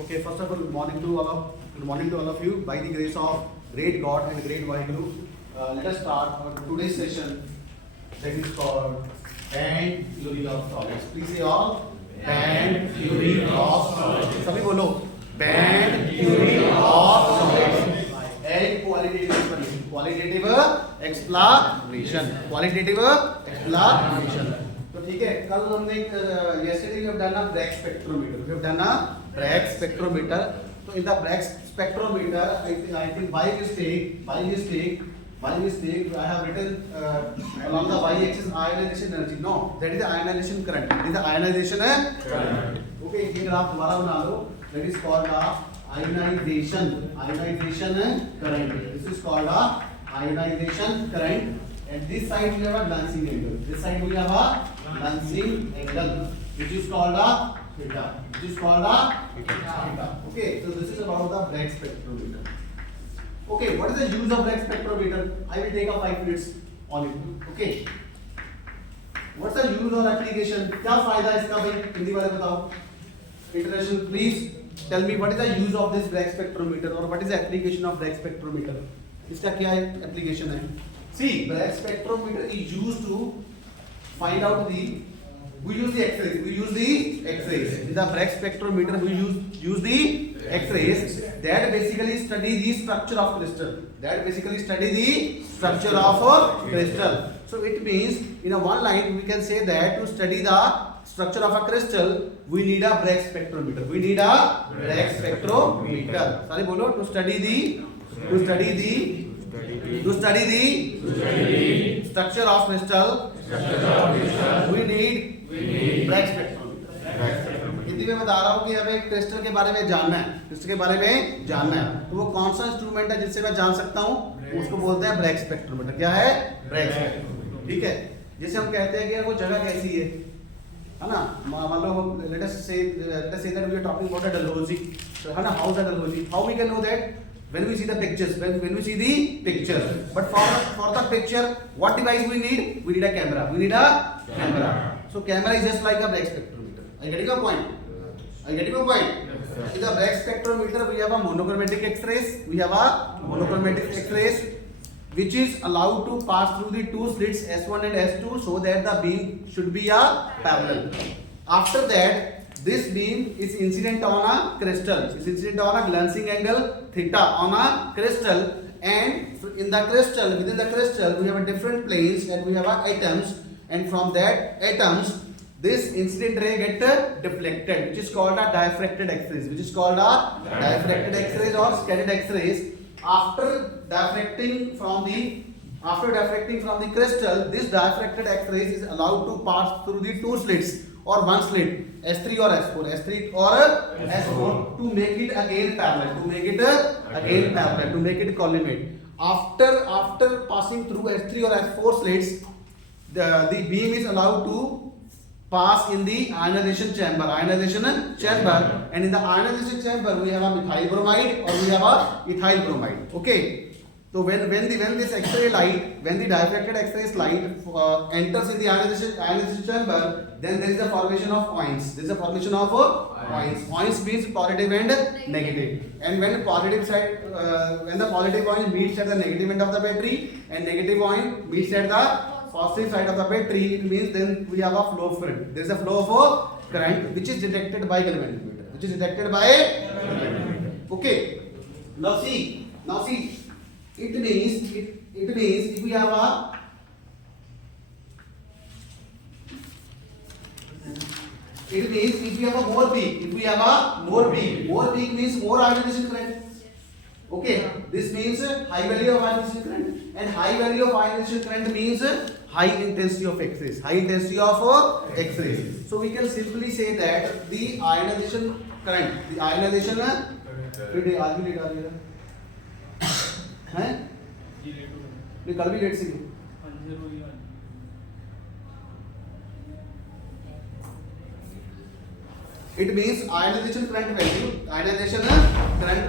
Okay, first of all, good morning to all of you. By the grace of great God and great Vaheguru, let us start our today's session. That is called band theory of solids. Please say all. Band theory of solids. सभी बोलो. Band theory of solids. And qualitative explanation. Qualitative explanation. तो ठीक है, कल हमने yesterday we have done a Bragg spectrometer. We have done a Bragg spectrometer. So in the Bragg spectrometer, I think by mistake, I have written along the y-axis ionization energy. No, that is the ionization current. That is the ionization current. Okay, ये graph दोबारा बना लो. That is called the ionization current. This is called the ionization current. And this side we have a lancing angle. This side we have a lancing angle, which is called a theta. Okay, so this is about the Bragg spectrometer. Okay, what is the use of Bragg spectrometer? I will take a 5 minutes on it. Okay. What's the use or application? क्या फायदा है इसका भाई? हिंदी वाले बताओ. International, please tell me what is the use of this Bragg spectrometer or what is the application of Bragg spectrometer? इसका क्या application है? See, Bragg spectrometer is used to find out we use the X-rays. In the Bragg spectrometer, we use the X-rays that basically study the structure of crystal. So it means in a one line we can say that to study the structure of a crystal, we need a Bragg spectrometer. Sorry, bolo, to study the structure of crystal, we need Bragg spectrometer. Hindi में बता रहा हूँ कि हमें crystal के बारे में जानना है, तो वो कौन सा इंस्ट्रूमेंट है जिससे मैं जान सकता हूँ, उसको बोलते हैं Bragg spectrometer. क्या है? Bragg spectrometer. ठीक है, जैसे हम कहते हैं कि वो जगह कैसी है ना, मान लो let us say that we are talking about a Dalhousie, है ना, how is the Dalhousie? How we can know that? When we see the pictures, but for the picture, what device we need? We need a camera. So camera is just like a Bragg spectrometer. Are you getting your point? In the Bragg spectrometer, we have a monochromatic X-rays. Which is allowed to pass through the two slits S1 and S2 so that the beam should be a parallel. After that, this beam is incident on a crystal. A glancing angle theta on a crystal, and within the crystal, we have a different planes and we have atoms, and from that atoms, this incident ray get deflected, which is called a diffracted X-rays. Or scattered X-rays. After diffracting from the crystal, this diffracted X-rays is allowed to pass through the two slits or one slit, S3 or S4, to make it again parallel, to make it collimate. After passing through S3 or S4 slits, the beam is allowed to pass in the ionization chamber, and in the ionization chamber we have a methyl bromide or we have a ethyl bromide. Okay. So when this X-ray light, when the diffracted X-ray light enters in the ionization chamber, then there is a formation of ions. Ions means positive and negative. And when the positive ion meets at the negative end of the battery and negative ion meets at the positive side of the battery, it means then we have a flow of current. There is a flow of current which is detected by galvanometer. Okay. Now see. It means if we have a more peak means more ionization current. Okay, this means high value of ionization current, and high value of ionization current means high intensity of X-rays. So we can simply say that the ionization current, हैं? ये कल भी let see थी. It means ionization current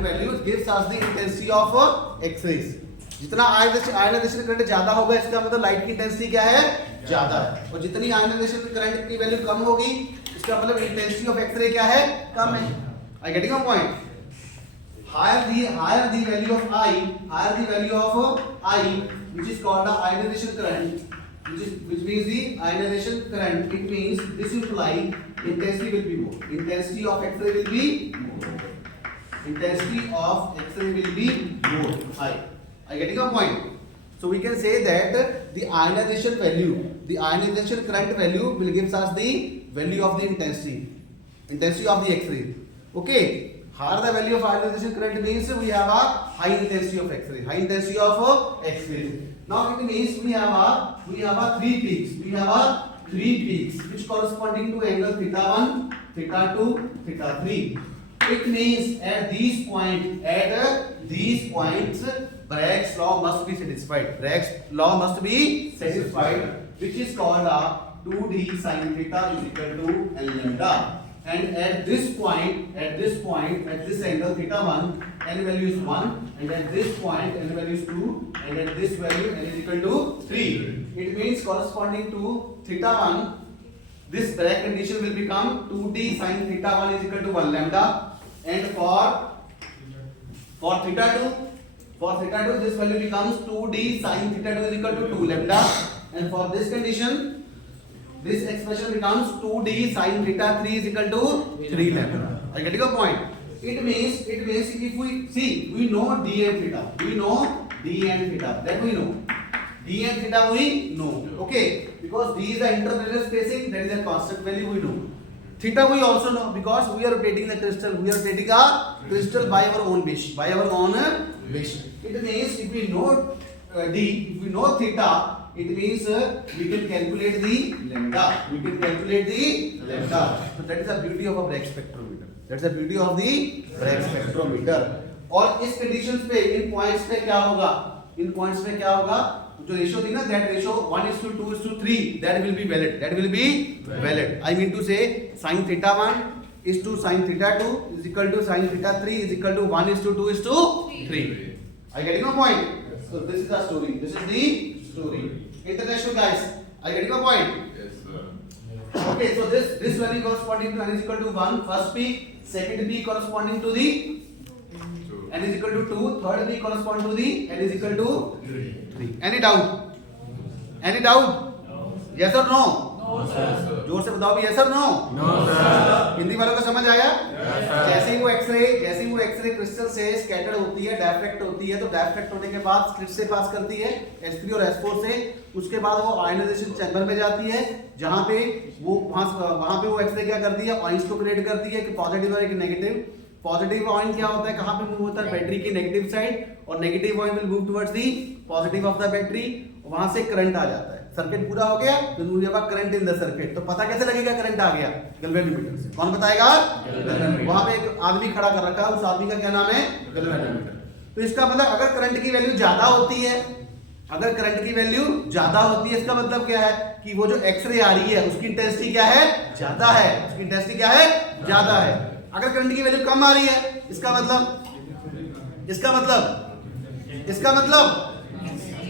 value gives us the intensity of X-rays. जितना ionization current ज्यादा होगा इसका मतलब लाइट की इंटेंसिटी क्या है, ज्यादा है, और जितनी आयनाइजेशन करंट की वैल्यू कम होगी इसका मतलब इंटेंसिटी ऑफ एक्सरे क्या है, कम है. Are you getting a point? Higher the value of I, which is called the ionization current, which means the ionization current. It means this imply intensity will be more. Intensity of X-ray will be more. Intensity of X-ray will be more high. Are you getting a point? So we can say that the ionization current value will give us the value of the intensity of the X-ray. Okay. Higher the value of ionization current means we have a high intensity of X-ray. High intensity of X-ray. Now it means we have a three peaks which corresponding to angle theta 1, theta 2, theta 3. It means at these points Bragg's law must be satisfied. Which is called a 2d sin theta is equal to L lambda. And at this angle theta 1, N value is 1, and at this point N value is 2, and at this value N is equal to 3. It means corresponding to theta 1, this Bragg condition will become 2d sin theta 1 is equal to 1 lambda, and for theta 2 this value becomes 2d sin theta 2 is equal to 2 lambda, and for this condition this expression becomes 2d sin theta 3 is equal to 3 lambda. Are you getting a point? It means if we see, we know d and theta. That we know. D and theta we know. Okay, because d is the interplanetary spacing, that is a constant value we know. Theta we also know because we are rotating the crystal. We are rotating a crystal by our own wish. It means if we know d, if we know theta, it means we can calculate the lambda. So that is the beauty of a Bragg spectrometer. और इस conditions पे इन points पे क्या होगा? जो ratio थी ना, that ratio 1:2:3, that will be valid. I mean to say sin theta 1 is to sin theta 2 is equal to sin theta 3 is equal to 1:2:3. Are you getting a point? So this is the story. International guys, are you getting a point? Yes, sir. Okay, so this value corresponding to n is equal to 1, first peak, second peak corresponding to the n is equal to 2, third peak corresponding to the n is equal to 3. Any doubt? No. Yes or no? No, sir. जोर से बताओ भी yes or no? No, sir. Hindi वालों को समझ आया? Yes, sir. जैसे ही वो एक्सरे क्रिस्टल से स्कैटर्ड होती है, डायफ्रैक्ट होती है, तो डायफ्रैक्ट होने के बाद स्लिट से पास करती है S3 और S4 से, उसके बाद वो आयनाइजेशन चैम्बर में जाती है, जहां पे वहां पे वो एक्सरे क्या करती है, आयंस को क्रिएट करती है, कि पॉजिटिव और एक नेगेटिव. पॉजिटिव आयन क्या होता है, कहां पे मूव होता है, बैटरी की नेगेटिव साइड, और negative ion will move towards the positive of the battery, वहां से करंट आ जाता है. सर्किट पूरा हो गया, तो we have a current in the circuit. तो पता कैसे लगेगा करंट आ गया? गैल्वेनोमीटर से. कौन बताएगा? वहां पे एक आदमी खड़ा कर रखा है, उस आदमी का क्या नाम है? गैल्वेनोमीटर. तो इसका मतलब अगर करंट की वैल्यू ज्यादा होती है, इसका मतलब क्या है कि वो जो एक्सरे आ रही है उसकी इंटेंसिटी क्या है? ज्यादा है. अगर करंट की वैल्यू कम आ रही है, इसका मतलब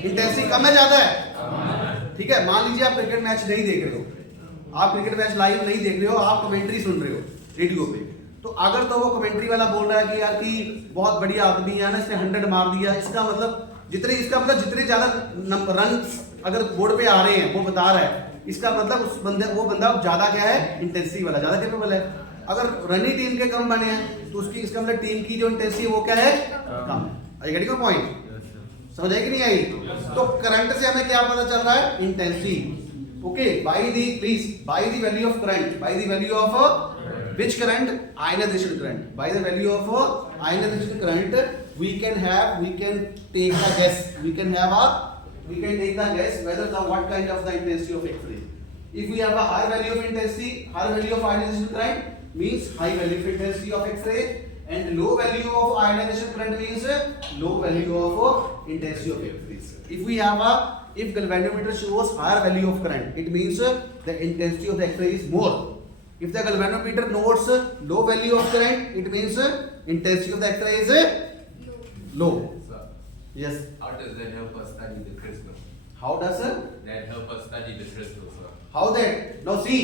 इंटेंसिटी कम है, ज्यादा है. ठीक है, मान लीजिए आप क्रिकेट मैच नहीं देख रहे हो, आप क्रिकेट मैच लाइव नहीं देख रहे हो, आप कमेंट्री सुन रहे हो रेडियो पे. तो अगर तो वो कमेंट्री वाला बोल रहा है कि यार कि बहुत बढ़िया आदमी है ना, इसने 100 मार दिया, इसका मतलब जितने ज्यादा रन अगर बोर्ड पे आ रहे हैं वो बता रहा है, इसका मतलब वो बंदा ज्यादा क्या है, इंटेंसिटी वाला, ज्यादा कैपेबल है. अगर रनी टीम के कम बने हैं तो उसकी इसका मतलब टीम की जो इंटेंसिटी है वो क्या है, कम. I getting your point? समझ आई कि नहीं आई? तो करंट से हमें क्या पता चल रहा है? Intensity. Okay, by the value of current, by the value of which current? Ionization current. By the value of ionization current, we can take the guess. We can take the guess whether what kind of the intensity of X-ray. If we have a high value of intensity, high value of ionization current means high value of intensity of X-ray, and low value of ionization current means low value of intensity of X-rays. If galvanometer shows higher value of current, it means the intensity of the X-ray is more. If the galvanometer notes low value of current, it means intensity of the X-ray is low. Sir, Yes. how does that help us study the crystal? How does That help us study the crystal, sir. how that? Now see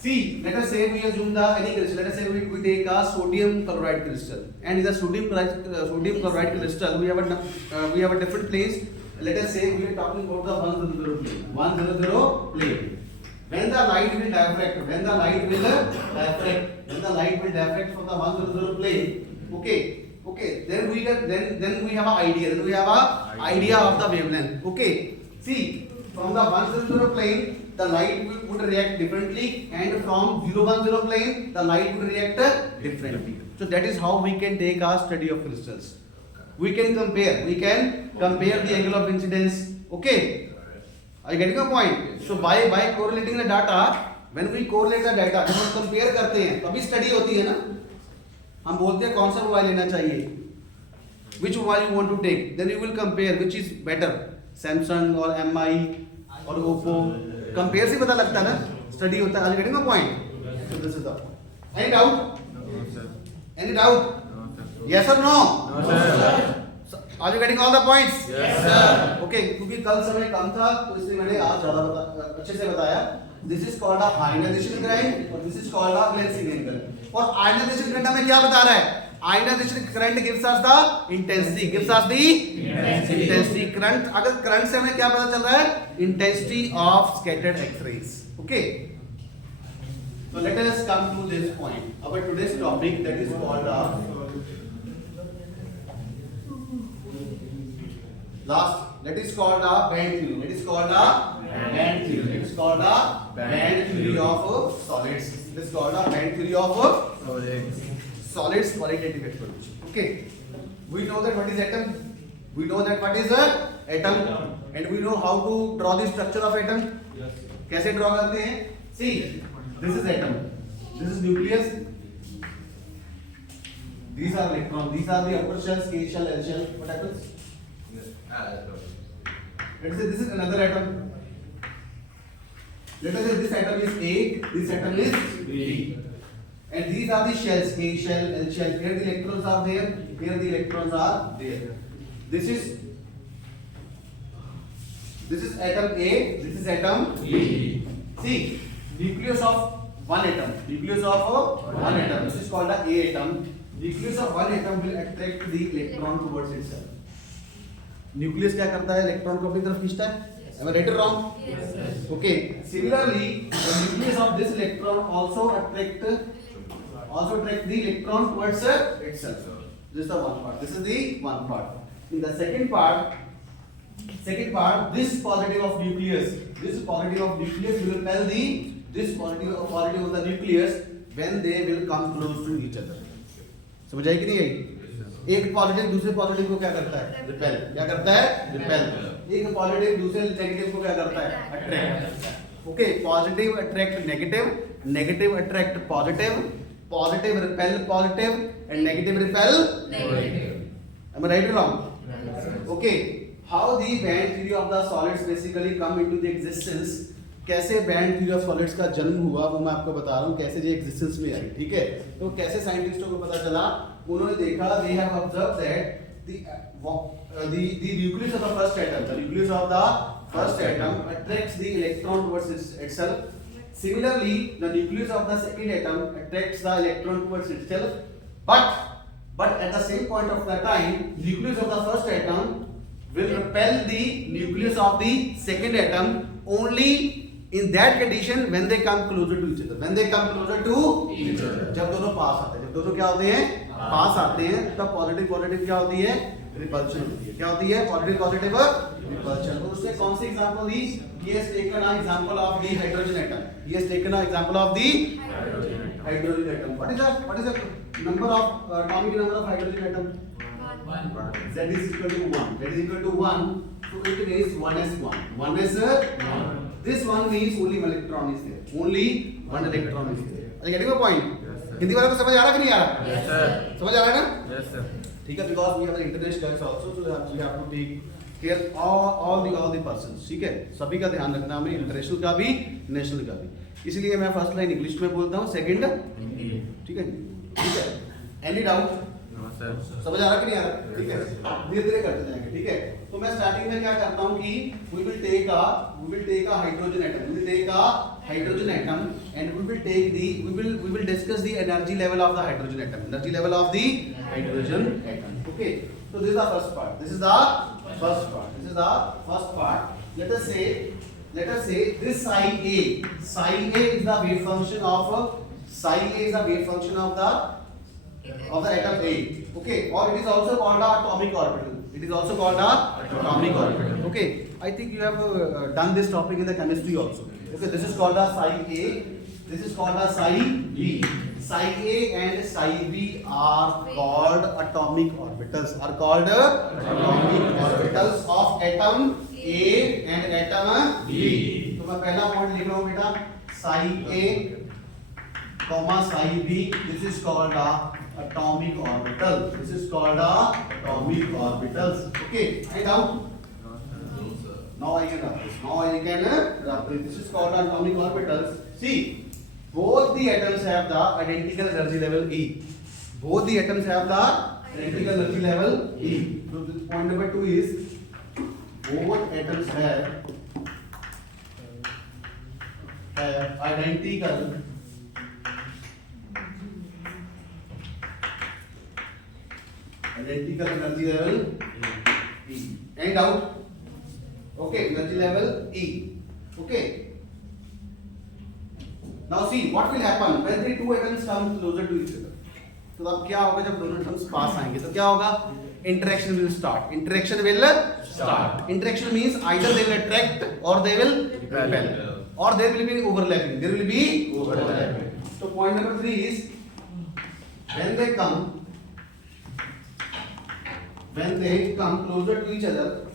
See, let us say we assume the any crystal. Let us say we take a sodium chloride crystal, and in the sodium chloride crystal we have a different place. Let us say we are talking about the 100 plane. 100 plane. When the light will diffract from the 100 plane, okay, then we have an idea. Then we have a idea of the wavelength. Okay, see, from the 100 plane, the light would react differently, and from 010 plane, the light would react differently. So that is how we can take our study of crystals. We can compare the angle of incidence. Okay, are you getting a point? So by correlating the data, when we correlate the data, जब हम compare करते हैं, तभी study होती है ना. हम बोलते हैं कौन सा मोबाइल लेना चाहिए, which mobile you want to take, then you will compare which is better, Samsung or MI or Oppo. Compare से पता लगता है ना, study होता है. Are you getting a point? So this is the point. Any doubt? No, sir. Any doubt? No, sir. Yes or no? No, sir. Are you getting all the points? Yes, sir. Okay, क्योंकि कल समय कम था तो इसलिए मैंने आज ज़्यादा अच्छे से बताया. This is called a ionization current और this is called a glancing angle. और ionization current हमें क्या बता रहा है? Ionization current gives us the intensity. Gives us the intensity. Current, अगर current से हमें क्या पता चल रहा है? Intensity of scattered X-rays. Okay. So let us come to this point. Our today's topic that is called that is called a band theory. It is called a band theory. It is called a band theory of solids. It is called a band theory of solids qualitative explanation. Okay. We know that what is atom. We know that what is a atom, and we know how to draw the structure of atom. कैसे draw करते हैं? See, this is atom. This is nucleus. These are electrons. These are the upper shells, K shell, L shell. What happens? Yes. Let us say this is another atom. Let us say this atom is A, this atom is B. And these are the shells, A shell, L shell. Here the electrons are there, here the electrons are there. This is atom A, this is atom B. See, nucleus of one atom. Nucleus of one atom. This is called a A atom. Nucleus of one atom will attract the electron towards itself. Nucleus क्या करता है? Electron को अपनी तरफ खींचता है. Am I right or wrong? Yes. Okay. Similarly, the nucleus of this electron also attract the electron towards itself. This is the one part. This is the one part. In the second part, this positive of nucleus will repel this positive of the nucleus when they will come close to each other. समझ आई कि नहीं आई? एक positive दूसरे positive को क्या करता है? रिपेल. क्या करता है? रिपेल. एक पॉजिटिव दूसरे नेगेटिव को क्या करता है? Attract. Okay, positive attract negative, negative attract positive, positive repel positive and negative repel negative. Am I right or wrong? Okay. How the band theory of the solids basically come into the existence? कैसे band theory of solids का जन्म हुआ वो मैं आपको बता रहा हूँ, कैसे ये एग्जिस्टेंस में आई. ठीक है, तो कैसे साइंटिस्टों को पता चला? उन्होंने देखा, they have observed that the nucleus of the first atom attracts the electron towards itself. Similarly, the nucleus of the second atom attracts the electron towards itself. But at the same point of the time, nucleus of the first atom will repel the nucleus of the second atom only in that condition when they come closer to each other. When they come closer to each other. जब दोनों पास आते हैं, जब दोनों क्या होते हैं? पास आते हैं, तब पॉजिटिव क्या होती है? रिपल्शन होती है. क्या होती है? Positive repulsion. तो उसने कौन सी एग्जांपल दी? He has taken an example of the hydrogen atom. He has taken an example of the hydrogen atom. What is the number of atomic number of hydrogen atom? 1. Z is equal to 1. Z is equal to 1. So it means 1s1. 1s1. This one means only one electron is there. Only one electron is there. Are you getting my point? Hindi वाला को समझ आ रहा कि नहीं आ रहा? Yes, sir. समझ आ रहा है ना? Yes, sir. ठीक है, because we have the international students also, so we have to take care all the persons. ठीक है, सभी का ध्यान रखना हमें, इंटरनेशनल का भी, नेशनल का भी. इसलिए मैं फर्स्ट लाइन इंग्लिश में बोलता हूँ, सेकंड हिंदी. ठीक है. Any doubt? No, sir. समझ आ रहा कि नहीं आ रहा? ठीक है, धीरे-धीरे करते जाएंगे. ठीक है, तो मैं स्टार्टिंग में क्या करता हूँ कि we will take a hydrogen atom. We will take a hydrogen atom, and we will take the we will discuss the energy level of the hydrogen atom. Energy level of the hydrogen atom. Okay. So this is the first part. This is the first part. This is the first part. Let us say this psi A. Psi A is the wave function of psi A is the wave function of the atom A. Okay. Or it is also called the atomic orbital. It is also called the atomic orbital. Okay. I think you have done this topic in the chemistry also. Okay. This is called the psi A. This is called the psi B. Psi A and psi B are called atomic orbitals. Are called atomic orbitals of atom A and atom B. तो मैं पहला point लिख रहा हूँ बेटा, psi A, psi B. This is called the atomic orbital. This is called the atomic orbitals. Okay. Any doubt? Now I can wrap this. Now I can wrap this. This is called atomic orbitals. See, both the atoms have the identical energy level E. Both the atoms have the identical energy level E. So this point number 2 is both atoms have identical energy level E. Any doubt? Okay, energy level E. Okay. Now see what will happen when the two atoms come closer to each other. तो अब क्या होगा जब दोनों atoms पास आएंगे तो क्या होगा? Interaction will start. Interaction will start. Interaction means either they will attract or they will repel, or there will be overlapping. There will be overlapping. So point number 3 is when they come closer to each other,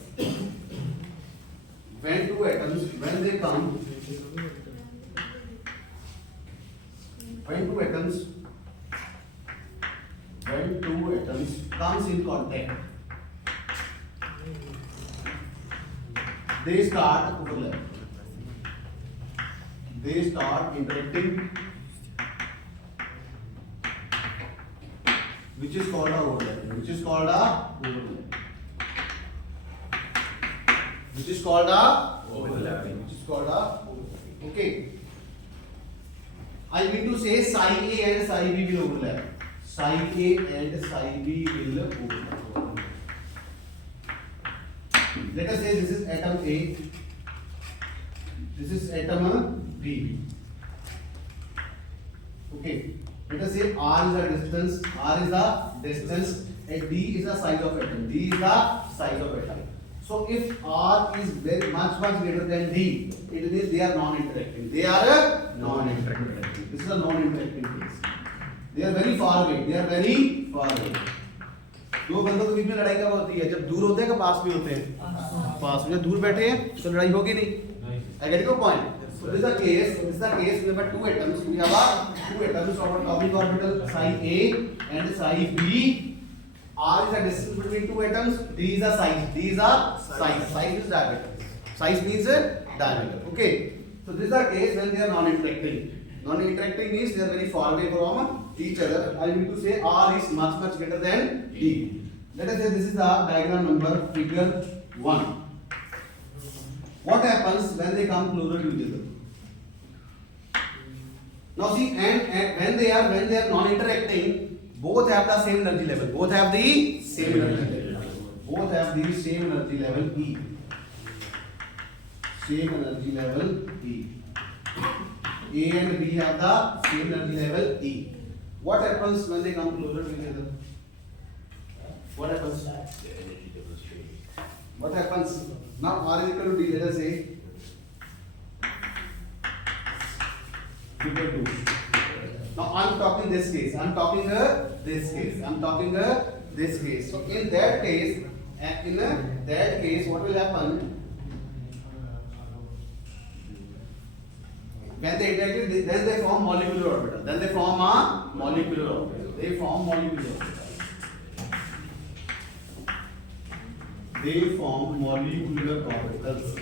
when two atoms comes in contact, they start overlapping. They start interacting, which is called a overlapping. Which is called a overlapping. Which is called a overlapping. Which is called a overlapping. Okay. I mean to say psi A and psi B will overlap. Psi A and psi B will overlap. Let us say this is atom A. This is atom B. Okay. Let us say R is the distance. R is the distance, and D is the size of atom. D is the size of atom. So if R is very much greater than D, it means they are non-interacting. They are non-interacting. This is a non-interacting case. They are very far away. They are very far away. दो बंदों के बीच में लड़ाई कब होती है? जब दूर होते हैं कि पास भी होते हैं? पास में। जब दूर बैठे हैं तो लड़ाई होगी नहीं. I get your point. So this is the case. This is the case. We have two atoms. We have two atoms of atomic orbital psi A and psi B. R is the distance between two atoms. D is the size. D is the size. Size is diameter. Size means diameter. Okay. So this is the case when they are non-interacting. Non-interacting means they are very far away from each other. I mean to say R is much greater than D. Let us say this is the diagram number figure 1. What happens when they come closer to each other? Now see, and when they are non-interacting, both have the same energy level. Both have the same energy level. Both have the same energy level E. Same energy level E. A and B have the same energy level E. What happens when they come closer to each other? What happens? What happens? Now R is equal to D. Let us say equal to. Now I am talking this case. I am talking this case. I am talking this case. So in that case, what will happen? When they interact, then they form molecular orbital. Then they form a molecular orbital. They form molecular orbital. They form molecular orbitals,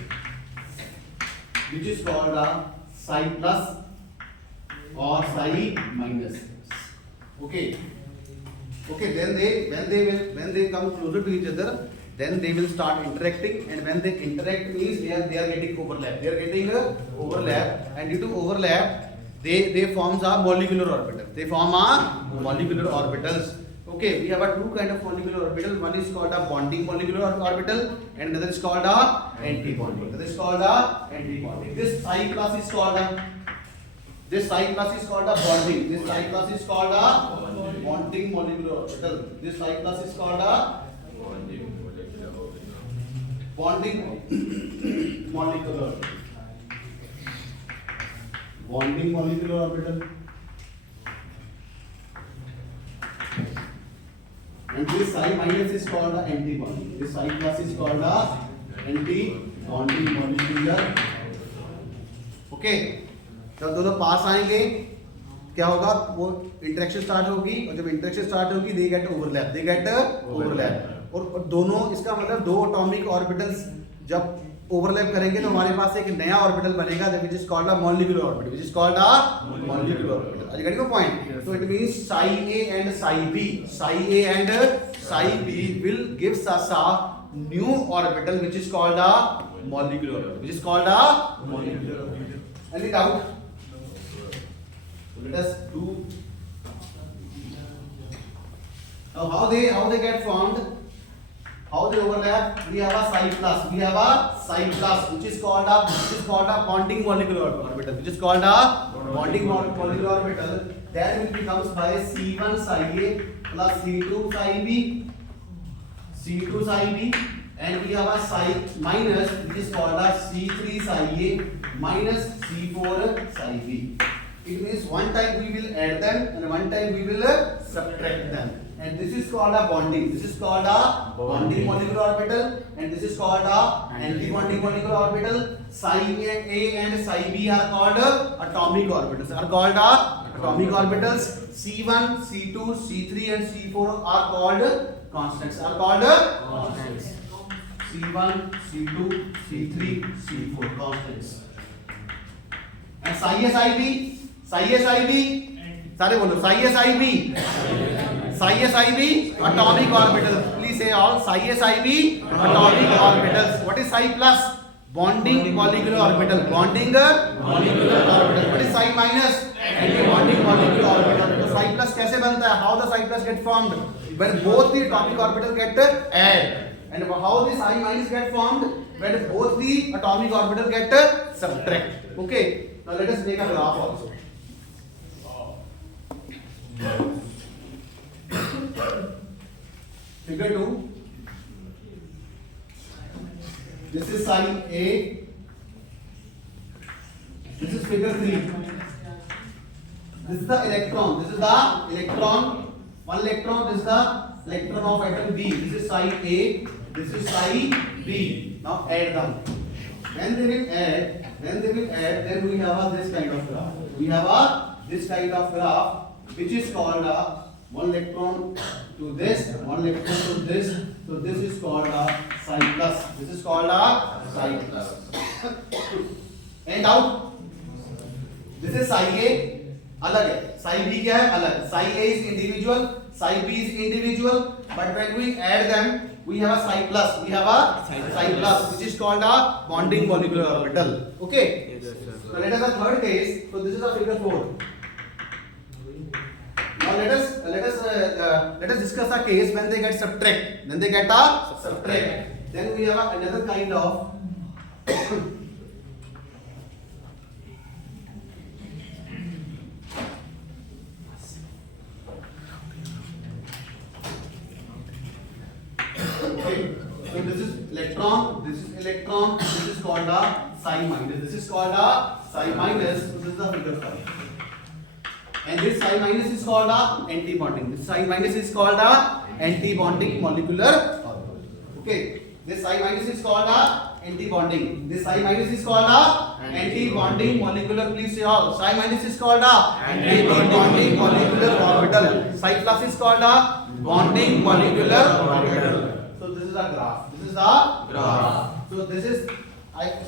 which is called a psi plus or psi minus. Okay. Okay. Then when they come closer to each other, then they will start interacting, and when they interact means they are getting overlap. They are getting overlap, and due to overlap, they forms a molecular orbital. They form a molecular orbitals. Okay, we have a two kind of molecular orbital. One is called a bonding molecular orbital, and another is called a anti-bonding. Another is called a anti-bonding. This psi class is called a bonding. This psi class is called a bonding molecular orbital. This psi class is called a bonding molecular orbital. And this psi minus is called a anti-bonding. This psi class is called a anti-bonding molecular. Okay, जब दोनों पास आएंगे क्या होगा, वो interaction start होगी, और जब interaction start होगी दे गेट ओवरलैप, और दोनों, इसका मतलब दो एटॉमिक ऑर्बिटल्स जब ओवरलैप करेंगे तो हमारे पास एक नया ऑर्बिटल बनेगा which is called a molecular orbital. Are you getting the point? So it means psi A and psi B will give us a new orbital which is called a molecular orbital. Any doubt? So let us do. Now how they get formed? How they overlap? We have a psi plus which is called a bonding molecular orbital. That will becomes by C1 psi A plus C2 psi B, and we have a psi minus which is called a C3 psi A minus C4 psi B. It means one time we will add them and one time we will subtract them. And this is called a bonding. This is called a bonding molecular orbital, and this is called a anti-bonding molecular orbital. Psi A and psi B are called atomic orbitals. C1, C2, C3, and C4 are called constants. C1, C2, C3, C4 constants. And psi A, psi B. सारे बोलो psi A, psi B. Atomic orbitals. Please say all. Psi A, psi B. Atomic orbitals. What is psi plus? Bonding molecular orbital. What is psi minus? Anti-bonding molecular orbital. So psi plus कैसे बनता है? How the psi plus get formed? When both the atomic orbitals get add. And how the psi minus get formed? When both the atomic orbitals get subtract. Okay. Now let us make a graph also. Figure 2. This is psi A. This is figure 3. This is the electron. One electron. This is the electron of atom B. This is psi A. This is psi B. Now add them. When they will add, then we have this kind of graph. Which is called one electron to this, one electron to this. So this is called psi plus. And out. This is psi A. अलग है. Psi B क्या है? अलग. Psi A is individual. Psi B is individual. But when we add them, we have a psi plus. Which is called a bonding molecular orbital. Okay. So let us the third case. So this is a figure 4. Now let us discuss a case when they get subtract. Then we have another kind of okay. So this is electron. This is called a psi minus. So this is the figure 5. And this psi minus is called a anti-bonding. Anti-bonding molecular orbital. Okay. This psi minus is called a anti-bonding. Anti-bonding molecular. Please say all. Psi minus is called a anti-bonding molecular orbital. Psi plus is called a bonding molecular orbital. So this is a graph. So this is.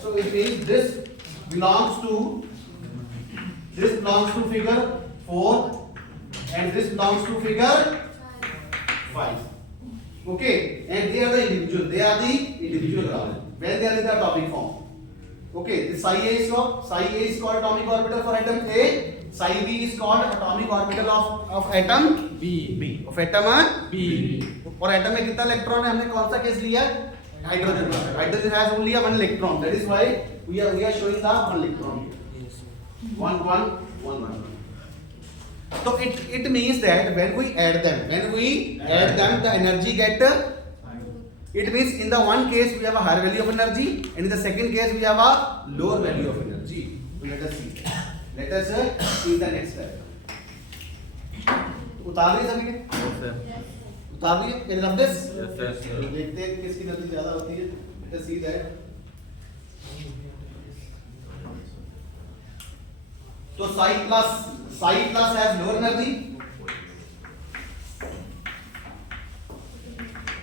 So it means this belongs to figure 4 and this belongs to figure 5. Okay, and they are the individual. They are the individual ground when they are in the atomic form. Okay, the psi A is called atomic orbital for atom A. Psi B is called atomic orbital of atom B. of atom B. और atom में कितना electron है? हमने कौन सा case लिया? Hydrogen. Hydrogen has only one electron. That is why we are showing the one electron. One. So it means that when we add them, the energy get. It means in the one case we have a higher value of energy, and in the second case we have a lower value of energy. So let us see. Let us see the next step. उतार रही सभी के? Yes, sir. उतार रही है? Can you rub this? Yes, sir. देखते हैं किसकी एनर्जी ज्यादा होती है. Let us see that. तो psi plus has lower energy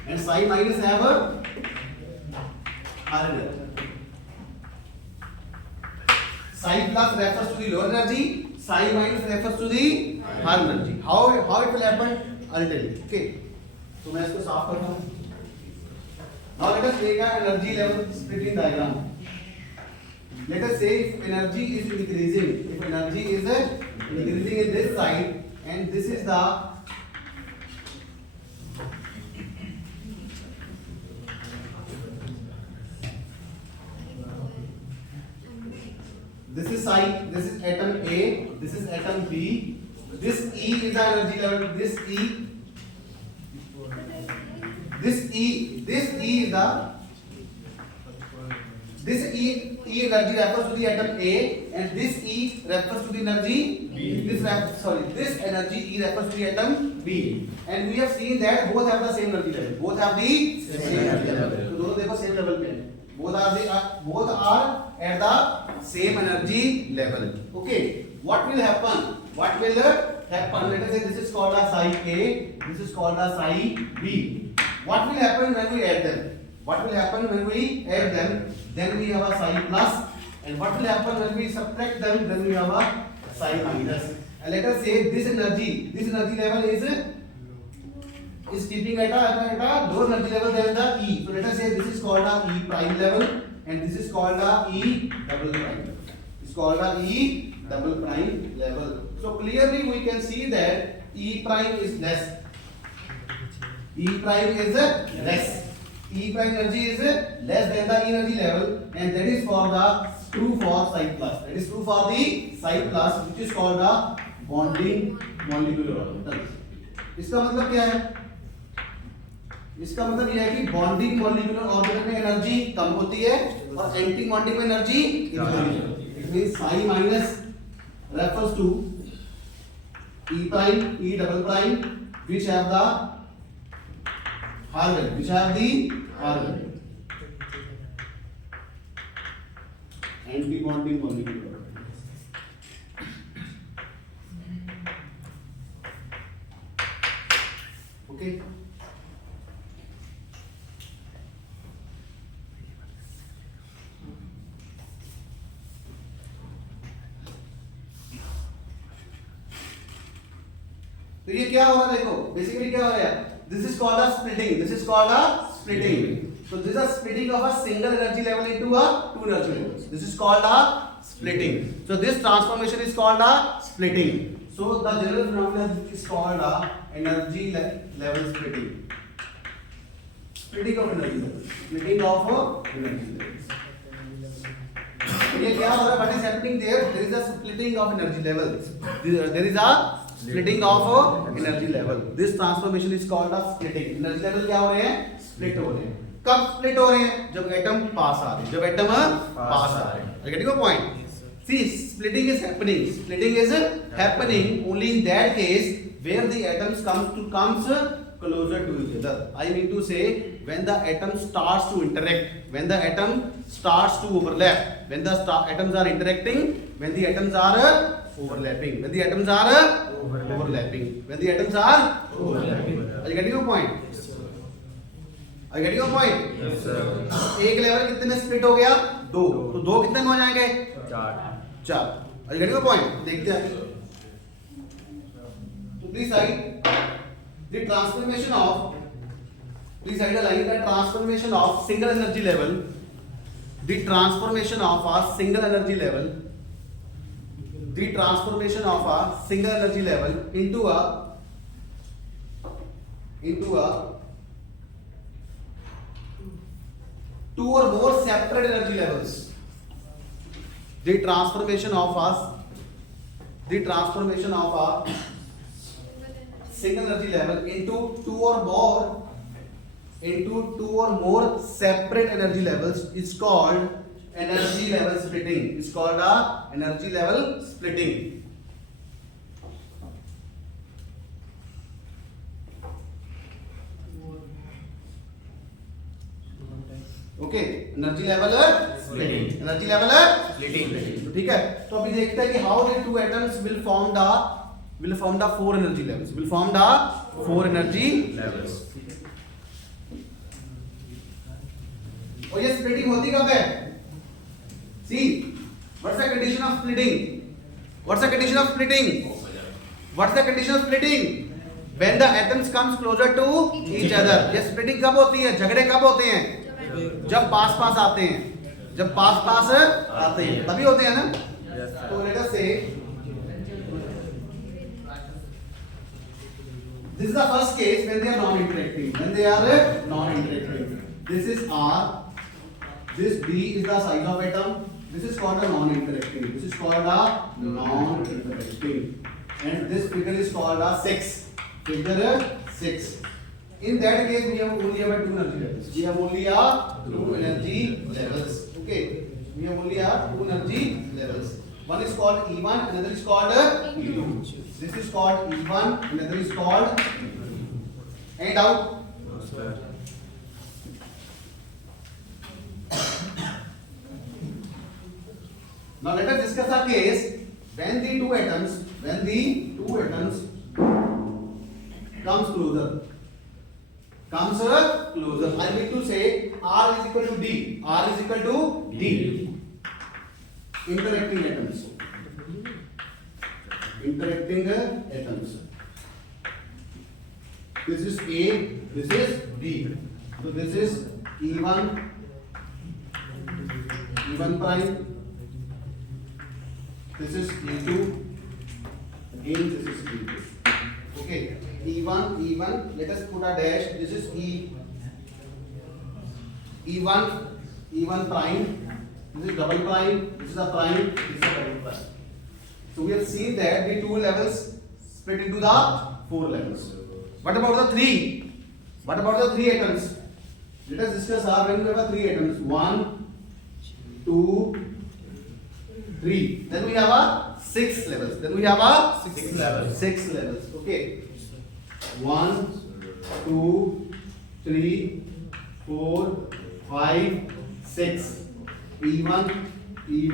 and psi minus have a higher energy. Psi plus refers to the lower energy, psi minus refers to the higher energy. How it will happen? I'll tell you. Okay. तो मैं इसको साफ करता हूँ. Now let us take an energy level splitting diagram. Let us say if energy is increasing, in this side, and this is the this is psi, this is atom A, this is atom B, this E is the energy level, this E is the this E energy refers to the atom A, and this E refers to the energy B. This energy E refers to the atom B, and we have seen that both have the same energy level. Both have the same energy level. तो दोनों देखो same level पे हैं. Both are at the same energy level. Okay. What will happen? Let us say this is called a psi A. This is called a psi B. What will happen when we add them? Then we have a psi plus, and what will happen when we subtract them? Then we have a psi minus. And let us say this energy level is keeping at a lower energy level than the E. So let us say this is called a E prime level, and this is called a E double prime. It's called a E double prime level. So clearly we can see that E prime is less. E prime energy is less than the E energy level, and that is true for psi plus. That is true for the psi plus, which is called the bonding molecular orbital. इसका मतलब क्या है? इसका मतलब यह है कि bonding molecular orbital में एनर्जी कम होती है और एंटी बॉन्डिंग में एनर्जी इंक्रीज होती है. It means psi minus refers to E prime, E double prime, which have the higher value. Anti-bonding molecular orbital. Okay. तो ये क्या हो रहा है? देखो बेसिकली क्या हो रहा है? This is called a splitting. So this is a splitting of a single energy level into a two energy levels. This is called a splitting. So this transformation is called a splitting. So the general phenomenon is called a energy level splitting. Splitting of energy levels. ये क्या हो रहा है? What is happening there? There is a splitting of energy levels. There is a splitting of energy level. This transformation is called a splitting. Energy level क्या हो रहे हैं? Split हो रहे हैं. कब split हो रहे हैं? जब एटम पास आ रहे हैं. Are you getting the point? See, splitting is happening only in that case where the atoms comes closer to each other. I mean to say, when the atom starts to interact, when the atom starts to overlap, when the atoms are interacting, when the atoms are overlapping, when the atoms are overlapping. Are you getting your point? Yes, sir. एक level कितने में split हो गया? 2. तो 2 कितने में हो जाएंगे? 4. 4. Are you getting your point? देखते हैं. To this side, the transformation of Please write a line that transformation of single energy level, the transformation of a single energy level, the transformation of a single energy level into a two or more separate energy levels. The transformation of a single energy level into two or more separate energy levels is called energy level splitting. It's called a energy level splitting. Okay, energy level Splitting. Energy level Splitting. ठीक है। तो अभी देखते हैं कि how the two atoms will form the four energy levels, will form the four energy Levels. और ये splitting होती कब है? See, what's the condition of splitting? What's the condition of splitting? What's the condition of splitting? When the atoms comes closer to each other. ये splitting कब होती है? झगड़े कब होते हैं? जब पास पास आते हैं, जब पास पास आते हैं तभी होते हैं ना। तो लेट अस से this is the first case when they are non-interacting. When they are non-interacting, this is R, this B is the size of atom. This is called a non-interacting. This is called a non-interacting, and this figure is called a 6. Figure 6. In that case, we have only have two energy levels. We have only two energy levels. Okay, we have only two energy levels. One is called E1, another is called E2. This is called E1, another is called E2. Any doubt? No, sir. Now let us discuss a case when the two atoms comes closer. I need to say R is equal to D. R is equal to D. Interacting atoms. This is A, this is B. So this is E1 prime. This is E2. Again this is E2. Okay. E1. Let us put a dash. This is E1 prime. This is double prime. This is a prime. This is a double prime. So we have seen that the two levels split into the four levels. What about the three? What about the three atoms? Let us discuss when we have three atoms. 1, 2, 3. Then we have six levels. Six levels. Okay. 1, 2, 3, 4, 5, 6. E1, E2,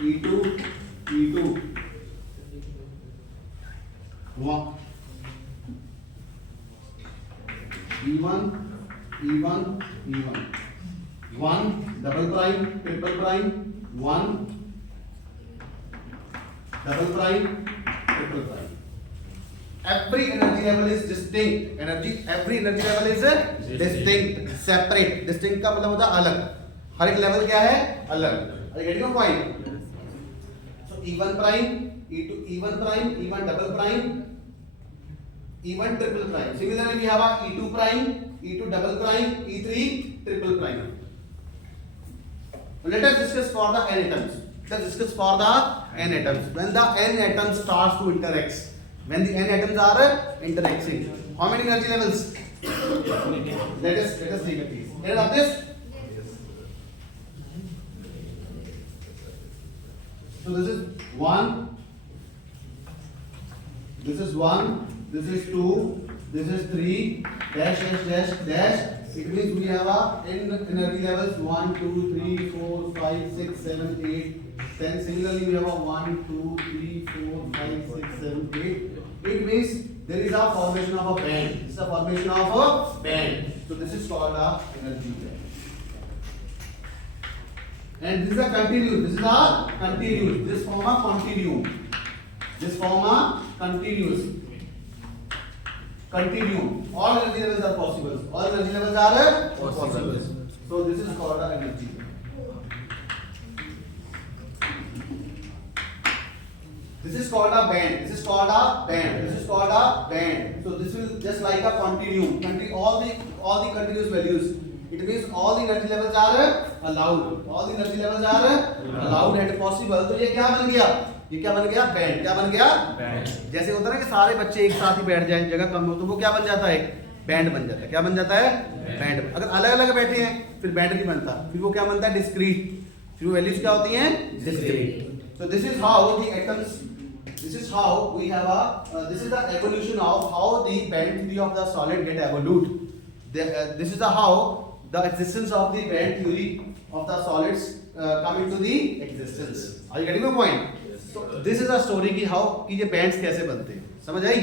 E2. 1. E1. 1 double prime, triple prime. 1 double prime, triple prime. Every energy level is distinct. Every energy level is distinct, separate. Distinct का मतलब होता है अलग. हर एक level क्या है? अलग. Are you getting your point? So E1 prime, E1 prime, E1 double prime, E1 triple prime. Similarly, we have a E2 prime, E2 double prime, E3 triple prime. Let us discuss for the n atoms. When the n atoms starts to interact. When the n atoms are interacting, how many energy levels? Let us take a piece. Hear of this? So this is 1. This is 1. This is 2. This is 3. Dash. It means we have n energy levels 1, 2, 3, 4, 5, 6, 7, 8, 10. Similarly, we have 1, 2, 3, 4, 5, 6, 7, 8. It means there is a formation of a band. This is a formation of a band. So this is called a energy band. And this is a continuous. This form a continuum. continuum. All energy levels are possible. All energy levels are Possible. So this is called an energy. This is called a band. This is called a band. This is called a band. So this will just like a continuum. All the continuous values. It means all the energy levels are allowed. All the energy levels are allowed and possible. तो ये क्या बन गया? ये क्या बन गया? Band. क्या बन गया? बैंड. जैसे होता है ना कि सारे बच्चे एक साथ ही बैठ जाएं, जगह कम हो तो वो क्या बन जाता है? बैंड बन जाता है. क्या बन जाता है? बैंड. अगर अलग अलग बैठे हैं फिर बैंड नहीं बनता. फिर वो क्या बनता है? डिस्क्रीट. फिर वो वैल्यूज क्या होती हैं? Discrete. So this is how the atoms. This is how we have a. This is the evolution of how the band theory of the solid get evolved. This is the how the existence of the band theory of the solids come into the existence. Are you getting my point? So this is a story की how कि ये bands कैसे बनते हैं. समझ आई?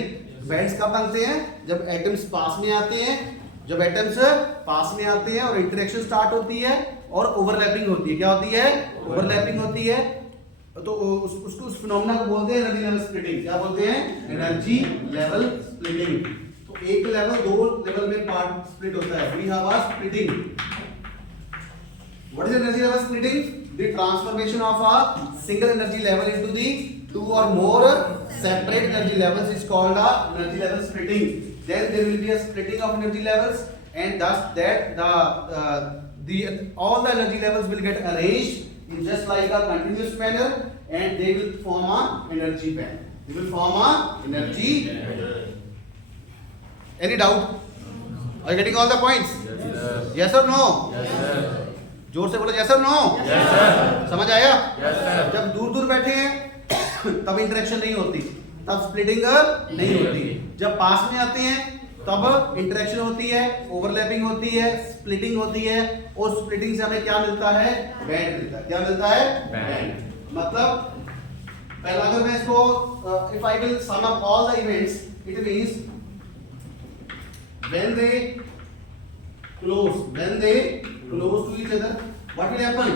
Bands कब बनते हैं? जब atoms पास में आते हैं. जब atoms पास में आते हैं और interaction start होती है और overlapping होती है. क्या होती है? Overlapping होती है. तो उसको उस फिनोमेना को बोलते हैं एनर्जी लेवल स्प्लिटिंग. क्या बोलते हैं? Energy level splitting. तो एक लेवल दो लेवल में पार्ट स्प्लिट होता है. We have a splitting. What is energy level splitting? The transformation of a single energy level into the two और more separate energy levels is called a energy level splitting. Then there will be a splitting of energy levels and thus that the all the energy levels will get arranged in just like a continuous manner and they will form a energy band. They will form a energy band. Any doubt? Are you getting all the points? Yes or no? Yes sir. जोर से बोलो yes or no? Yes sir. समझ आया? Yes sir. जब दूर दूर बैठे हैं तब इंटरेक्शन नहीं होती, तब स्प्लिटिंग नहीं होती. जब पास में आते हैं तब इंटरेक्शन होती है, ओवरलैपिंग होती है, स्प्लिटिंग होती है और स्प्लिटिंग से हमें क्या मिलता है? बैंड मिलता है. क्या मिलता है? बैंड. मतलब पहला अगर मैं इसको if I will sum up all the events it means when they close to each other what will happen?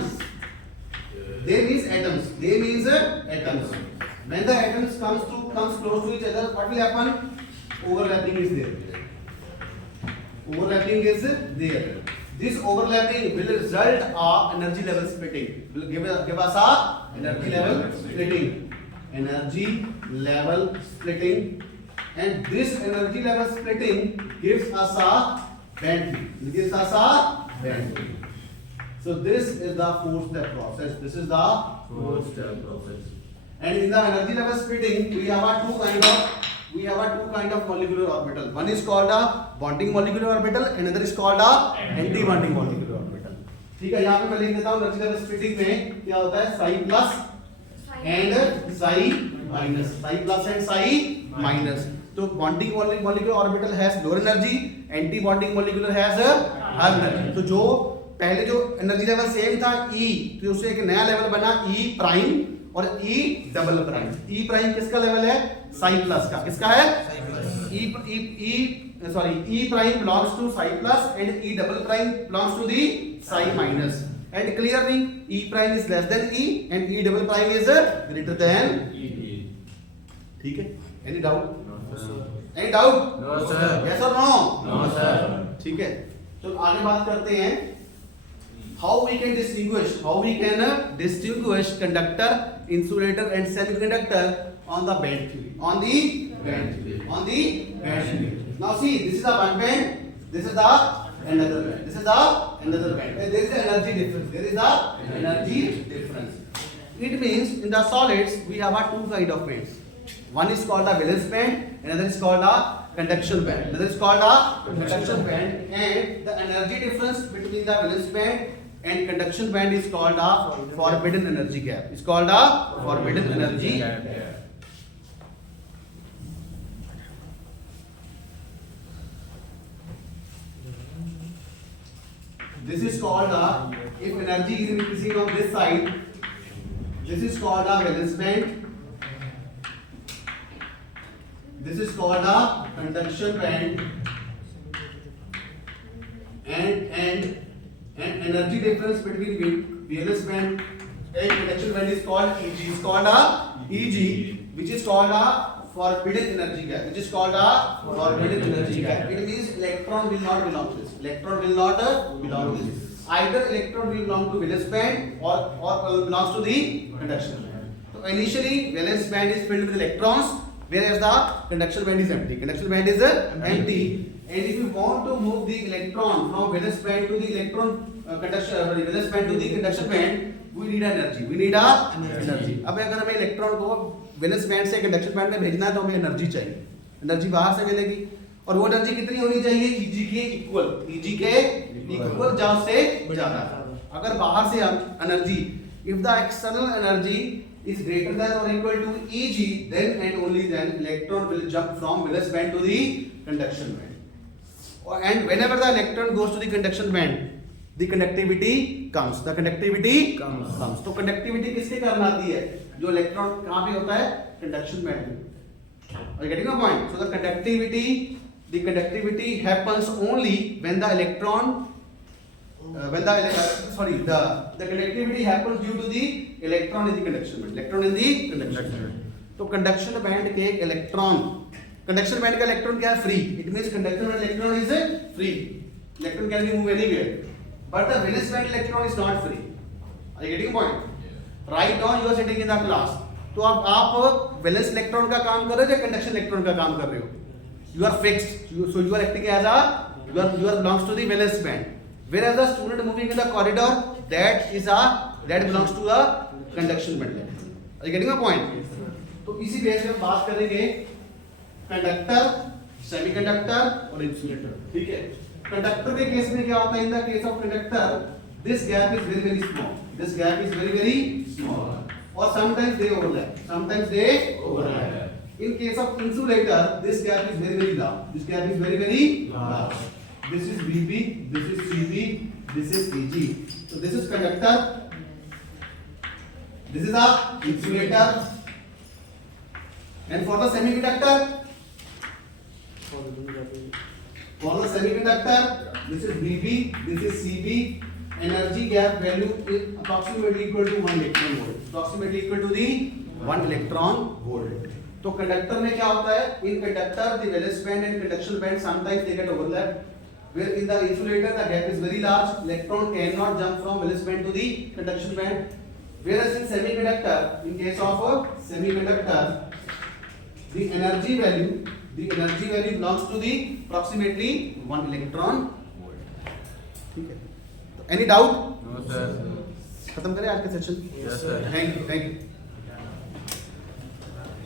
They means atoms. They means atoms. When the atoms comes close to each other what will happen? Overlapping is there. Overlapping is there. This overlapping will result a energy level splitting. Will give us a energy level splitting. Energy level splitting. And this energy level splitting gives us a band. It gives us a band. So this is the four-step process. This is the Four-step process. and in the energy level splitting we have a two kind of molecular orbital. One is called a bonding molecular orbital, another is called a anti-bonding molecular orbital. ठीक है, यहाँ पे मैं लिख देता हूँ energy level splitting में क्या होता है? psi plus and psi minus. Psi plus and psi minus. तो bonding molecular orbital has lower energy, anti-bonding molecular has higher energy. तो जो पहले जो energy level same था E, तो उससे एक नया level बना E prime और E double prime. E prime किसका लेवल है? साई प्लस का. किसका है? E prime belongs to psi plus and E double prime belongs to the psi minus. And clearly E prime is less than E and E double prime is greater than E. ठीक है? Any doubt? No sir. Any doubt? No sir. Yes or no? No sir. ठीक है. तो आगे बात करते हैं how we can distinguish conductor, insulator and semiconductor on the band theory. On the band theory. Now see, this is the one band, this is the another band, this is the another band. And there is an energy difference. There is a energy difference. It means in the solids we have a two kind of bands. One is called a valence band, another is called a conduction band. Another is called a conduction band, and the energy difference between the valence band and conduction band is called a forbidden energy gap. It's called a forbidden energy gap. This is called a, if energy is increasing on this side, this is called a valence band. This is called a conduction band, and energy difference between valence band and conduction band is called Eg. Is called a Eg, which is called a forbidden energy gap, which is called a forbidden energy gap. It means electron will not belong to this. Electron will not belong to this. Either electron will belong to valence band or belongs to the conduction band. So initially valence band is filled with electrons, whereas the conduction band is empty. Conduction band is empty. And if you want to move the electron from valence band to the valence band to the conduction band, we need energy. We need energy. अब अगर हमें electron को valence band से conduction band में भेजना है तो हमें एनर्जी चाहिए. एनर्जी बाहर से मिलेगी और वो एनर्जी कितनी होनी चाहिए? Eg के इक्वल. Eg के इक्वल ज्यादा से ज्यादा. अगर बाहर से energy, if the external energy is greater than or equal to Eg, then and only then electron will jump from valence band to the conduction band. And whenever the electron goes to the conduction band, the conductivity comes. The conductivity comes. तो conductivity किसके कारण आती है? जो electron कहाँ पे होता है? कंडक्शन बैंड में. Are you getting the point? So the conductivity happens only when the electron the conductivity happens due to the electron in the conduction band. Electron in the conduction band. तो conduction band के electron, conduction band का electron क्या है? Free. It means conduction band electron is free. Electron can be move anywhere. But the valence band electron is not free. Are you getting the point? Right now you are sitting in the class. तो अब आप valence electron का काम कर रहे हो या conduction electron का काम कर रहे हो? You are fixed. So you are acting as you are belongs to the valence band. Whereas the student moving in the corridor, that belongs to the conduction band. Are you getting the point? तो इसी base पे बात करेंगे conductor, semiconductor और insulator. ठीक है. Conductor के case में क्या होता है? In the case of conductor this gap is very small. This gap is very small और sometimes they overlap. In case of insulator, this gap is very large. This gap is very large. This is VB, this is CB, this is EG. So this is conductor. This is a insulator. And for the semiconductor, this is VB, this is CB. Energy gap value is approximately equal to 1 electron volt. Approximately equal to the 1 electron volt. तो conductor में क्या होता है? इन conductor the valence band and conduction band sometimes they get overlap. Where in the insulator the gap is very large. Electron cannot jump from valence band to the conduction band. Whereas in semiconductor, in case of a semiconductor, the energy value belongs to the approximately 1 electron volt. ठीक है. तो any doubt? No sir. खत्म करें आज का session. Yes sir. Thank you.